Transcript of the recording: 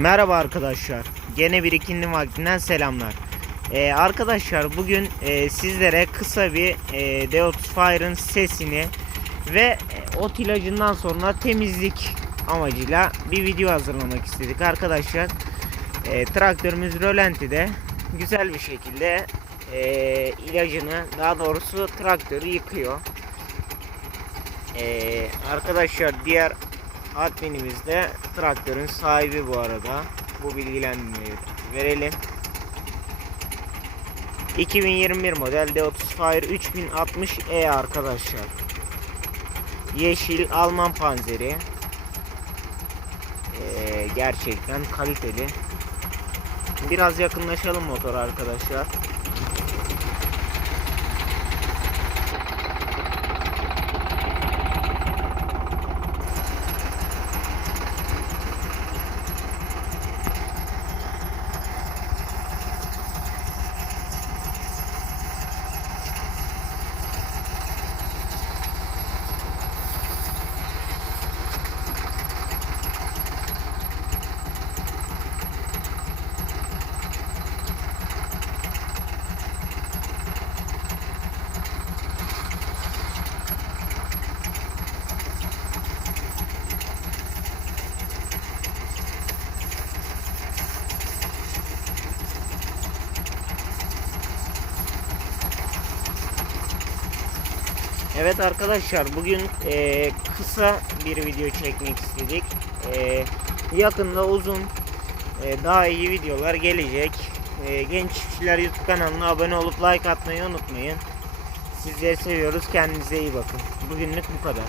Merhaba arkadaşlar. Gene bir ikindi vaktinden selamlar. Ee, arkadaşlar bugün e, sizlere kısa bir e, Deox Fire'ın sesini ve e, ot ilacından sonra temizlik amacıyla bir video hazırlamak istedik arkadaşlar. E, traktörümüz rölantide güzel bir şekilde e, ilacını daha doğrusu traktörü yıkıyor. E, arkadaşlar diğer adminimiz de traktörün sahibi bu arada. Bu bilgilendirmeyi verelim. 2021 model Deox Fire 3060E arkadaşlar. Yeşil Alman panzeri. Ee, gerçekten kaliteli. Biraz yakınlaşalım motora arkadaşlar. Evet arkadaşlar bugün e, kısa bir video çekmek istedik. E, yakında uzun e, daha iyi videolar gelecek. E, Genç Çiftçiler YouTube kanalına abone olup like atmayı unutmayın. Sizleri seviyoruz. Kendinize iyi bakın. Bugünlük bu kadar.